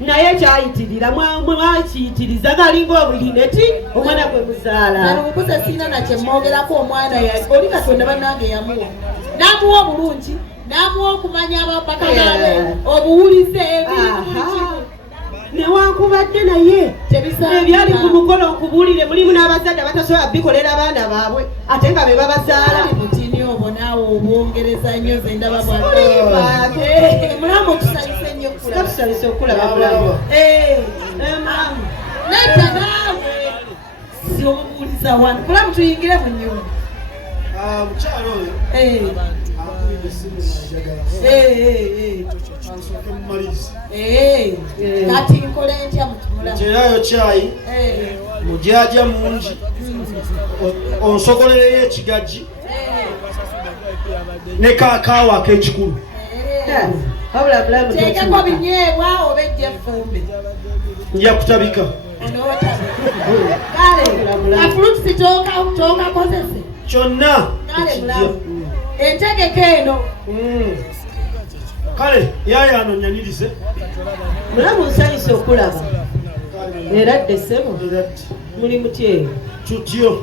naye kyayitirira mwakiyitiriza galinga obulineti omwana gwe muzaala nalubukuza siina nakyemwogerako omwana oli Katonda bannange yamuwa n'amuwa obulungi n'amuwa okumanya abapaka baabe obuwulize newankubadde naye ebyali ku mukolo okubuulire mulimu n'abazadde batasobola bikolera abaana baabwe ate nga be babazaala mutini obwo naawe obwongereza nnyo ze ndaba mulamu tusalise nnyo tusalise okulaba mulamu nedda naawe si obubuuliza wano mulamu tuyingire mu nnyumba mukyalo oyo akubidde essimu kati nkole ntya mutumulamu terayo kyayi mujaja mungi onsogolereyo ekigagi ne kakaawa ak'ekikulu teekeko binyeebwa oba ejja effumbe nja kutabika kale afulutusi tokakozese kyonna entegeko eno kale yaaya ano nyanirize mulamu nsanyuse okulaba era dde ssebo muli mutyeyo tutyo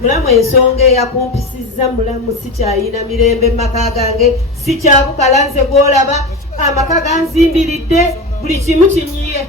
mulamu ensonga eyakumpisizza mulamu sikyayina mirembe mu maka gange sikyabukala nze gwolaba amaka ganzimbiridde buli kimu kinyiye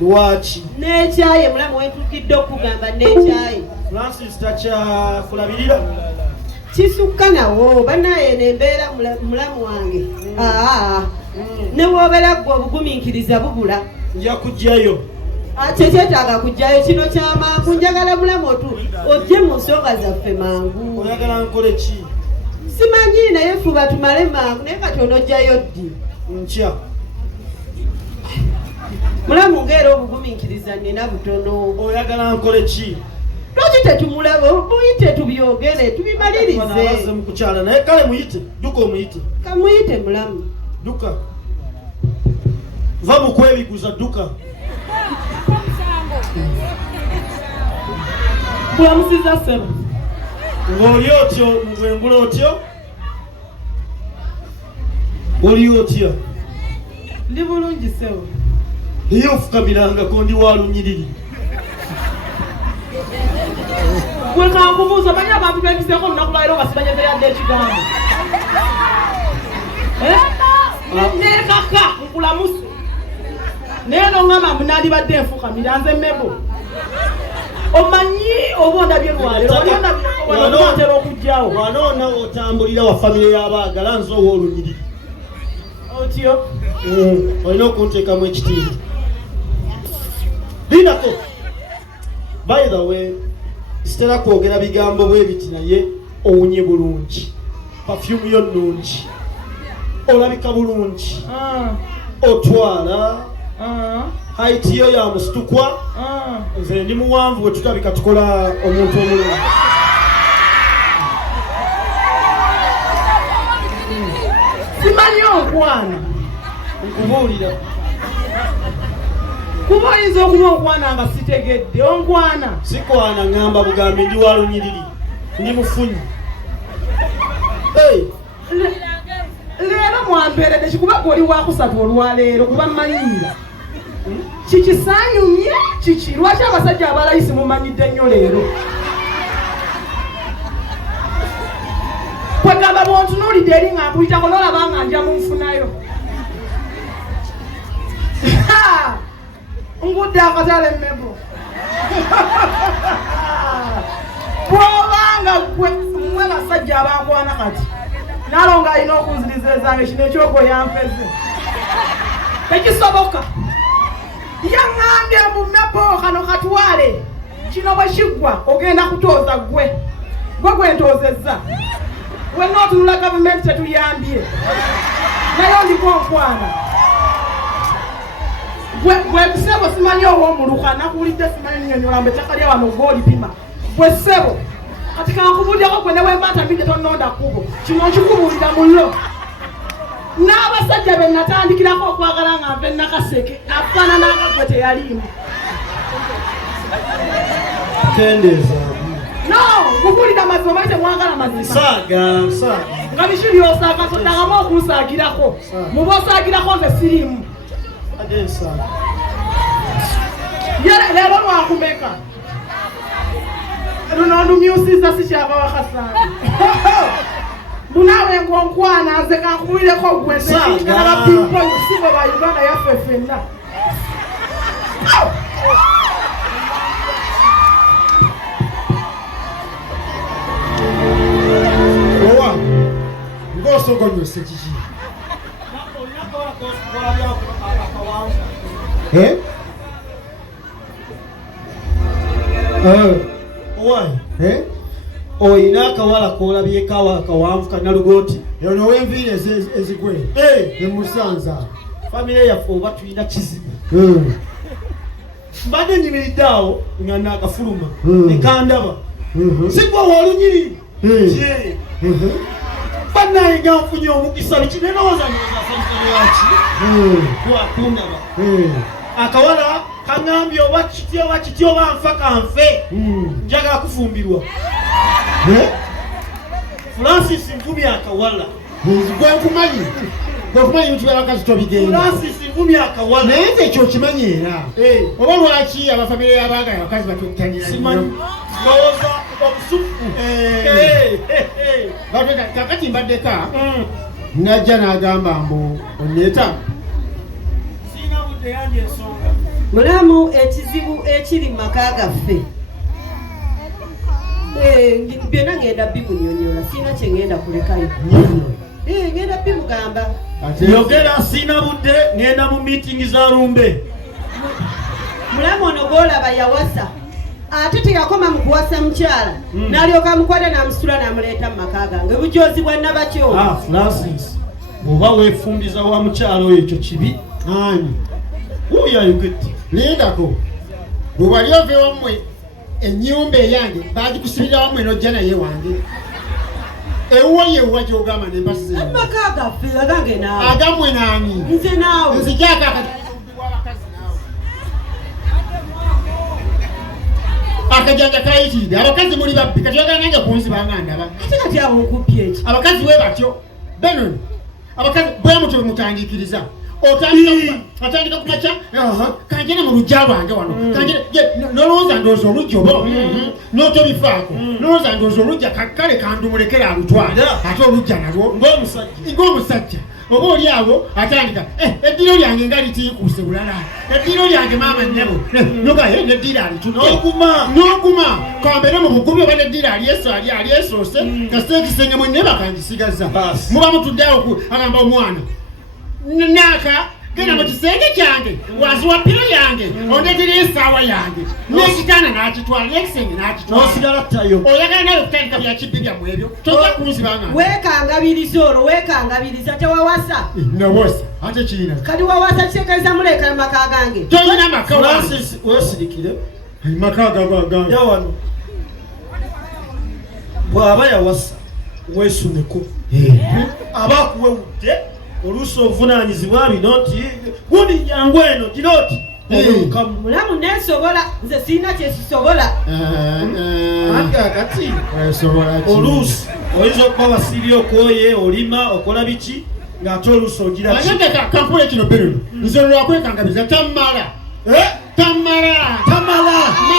lwaki n'ekyaye mulamu wentukidde okugamba n'ekyaye Francis takyakulabirira kisukka nawo banaye nembeera mulamu wange ne wobeera gwe obugumiikiriza bubula nja kujjayo kyekyetaaga kujjayo kino kyamangu njagala mulamu ojje mu nsonga zaffe mangu oyagala nkole ki simanyi naye fuba tumale mangu naye kati onojjayo ddi nkya mulamu ngaera obugumiikiriza nina butono oyagala nkole ki lwaki tetumulaba muyite tubyogere tubimalirize mukukyala naye kale muyite duka omuyite kamuyite mulamu duka va mukwebiguza duka bwamusiza sebo ng'oli otyo mubwengula otyo oli otya ndi bulungi sebo iyo ofukamirangako ndi walunyiriri bwekankubuuza manyi abantu bendiseeko olunaku lwaliro nga simanya emmere yadde ekigambo nekaka nkulamusu naye nongamba munandibadde enfukamira nze mebo omanyi oba ondabye lwalerootera okugjawo wanoona otambulira wa famire y'abaagala nze owoolunyiriri otyo olina okunteekamu ekitiibwa linako by the way sitera kwogera bigambo bwe biti naye owunye bulungi pafyumu yo nnungi olabika bulungi otwala haiti yo ya musitukwa nze ndi muwanvu bwe tutabika tukola omuntu omulungi simanyi okwana nkubuulira kuba oyinza okuba okwana nga sitegedde onkwana sikwana ngamba bugambe ndi walunyiriri ndi mufunyi leero mwampeeredde kikuba gwe oli wakusatu olwaleero kuba mmanyiira kikisanyumye kiki lwaki abasajja abalayisi mumanyidde nnyo leero kwegamba bwontunuulidde eri nga mpuyitako nolaba nga nja munfunayo ngudde akatale mmebo bwobanga mwe basajja abankwana kati nalonga alina okunziriza ezange kino ekyoko yanfeze tekisoboka yaŋŋambye mumebo kano katwale kino bwe kiggwa ogenda kutooza gwe gwentoozezza wenna otunula gavumenti tetuyambye naye ondiko nkwana gwe ssebo simanyi ow'omuluka nakuwulidde simanyi nnyonnyolambe ettaka lya wano gw'olipima gwe ssebo kati kankubuulyako gwe ne wemba ntambidde tonnonda kkubo kino nkikubuulira mullo n'abasajja be natandikirako okwagala nga nve nakaseke afaanananga gwe teyalimu kendeeza no kubuulira mazima mali temwagala mazima saaga nga biki byosaaga toddangamu okunsaagirako muba osaagirako nze sirimu ensanga leero lwakumeka luno ndumyusiza sikyavawa kasanga munawe ngonkwana nze kankubulireko gwenzekikanabapimpo ekusibo ba Uganda yaffe ffenna owa ng'osogonyose kiki owayi oyina akawala k'olabyeko akawanvu kanalugooti ono w'enviiri ezigwe emusanza famire yaffe oba tulina kizibu mbadde nyimiridde awo nga naakafuluma nekandaba sigwa Owolunyiriri bannaye nga nfunye omukisa biki nenowooza lwaki twakundaba akawala kaŋŋambye oba kiti oba nfa kanfe njagala kufumbirwa Francis nvumye akawala gwekumanyi mukiba abakazi tobigenda Francis nvumye akawala naye nze ekyo okimanyi era oba lwaki abafamire y'abaagala abakazi batwetanira lowooza obusufu kakati mbaddeka najja n'agamba mbu onneeta siina budde yange ensonga mulamu ekizibu ekiri mu maka gaffe byonna ngenda bimunyonyola siina kye ngenda kulekayo ngenda bimugamba yogera siina budde ngenda mu miitingi za lumbe mulamu ono gwolaba yawasa ate teyakoma mu kuwasa mukyala n'alyoka amukwata n'amusitula n'amuleeta mu maka gange bujozi bwa nabakyo Francis oba weefumbiza wa mukyala oyo ekyo kibi ani uyayogedde lindako bwe wali ove wammwe ennyumba eyange bagikusibira wammwe n'ojja naye wange ewuwa yewuwa gy'ogamba nembasize amaka gaffe agange naawe agammwe naani nze naawe nzijako akabakazi naawe akajanja kayitiridde abakazi muli babbi kati ogana nange kunzibanga ndaba ate kati awo nkuppye eki abakazi we batyo benoni abakazi bwe mutyo bemutandikiriza otandika kumaca kanjene mu lujja lwange wano nolowooza ndowooza olujja oba n'otobifaako nolowooza ndowooza olujja kale kandumulekera alutwale ate olujja nalwo ng'omusajja oba oli awo atandika eddiro lyange nga litiikuuse bulala eddiro lyange maama nnyabo nogaye neddiro n'oguma kambeere mu bugubi oba neddiro alyesoose kasiteekisenge mwennaye bakangisigaza muba mutudde awo agamba omwana naka genda mu kisenge kyange waziwa piro yange ondeetera esaawa yange n'ekitanda n'akitwala n'ekisenge n'akitwala osigala ttayo oyagala nawe okutandika byakibbi byammwe ebyo toja kunzibanga weekangabiriza olwo weekangabiriza tewawasa nawasa ate kiina kati wawasa kisekaliza muleeka maka gange tolina maka wesirikire maka gange yawano bw'aba yawasa weesumeko aba akuwewudde oluusi obuvunaanyizibwa bino nti gundi jangu eno gino ti mulamu nensobola nze siina kyesisobola akati oluusi oyinza okuba wasiri okwoye olima okola biki ng'ate oluusi ogira kampula kino perero nze lwakwekangabiriza tamala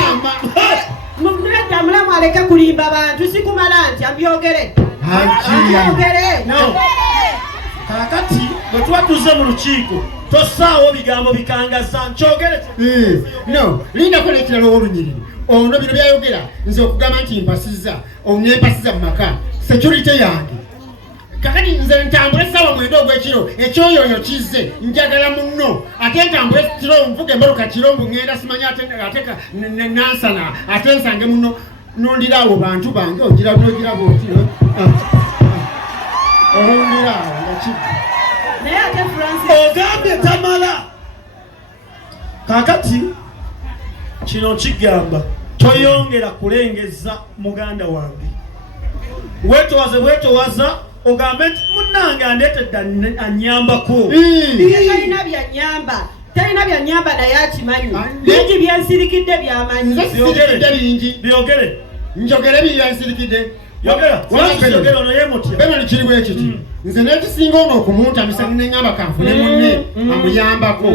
mama nedda mulamu aleke kulimba bantu sikumala nti ambyogere kakati bwe tuba tuzze mu lukiiko tosaawo bigambo bikangaza nkyogere no lindako n'ekirala Owolunyiriri ono bino byayogera nze okugamba nti mpasiza nempasiza mu maka security yange kakati nze ntambule essaawa 9 ogw'ekiro ekyoyoyo kizze njagala munno ate ntambule kiro nvuga emboloka kiro mbu ŋŋenda simanya ate nansana ate nsange munno nondira abo bantu bange ogiraba otyo olundira awo naye ate Francis ogambye tamala kakati kino kigamba toyongera kulengeza muganda wange wetowaza ogambe nti munnange andeetedde anyambako talina byanyamba naye akimanyi bingi byensirikidde byamanyi byogere njogere byansirikidde yogera ono yemutya beno kiri bwe kiti nze n'ekisinga ono okumuntamisa neŋŋamba kanfune munne amuyambako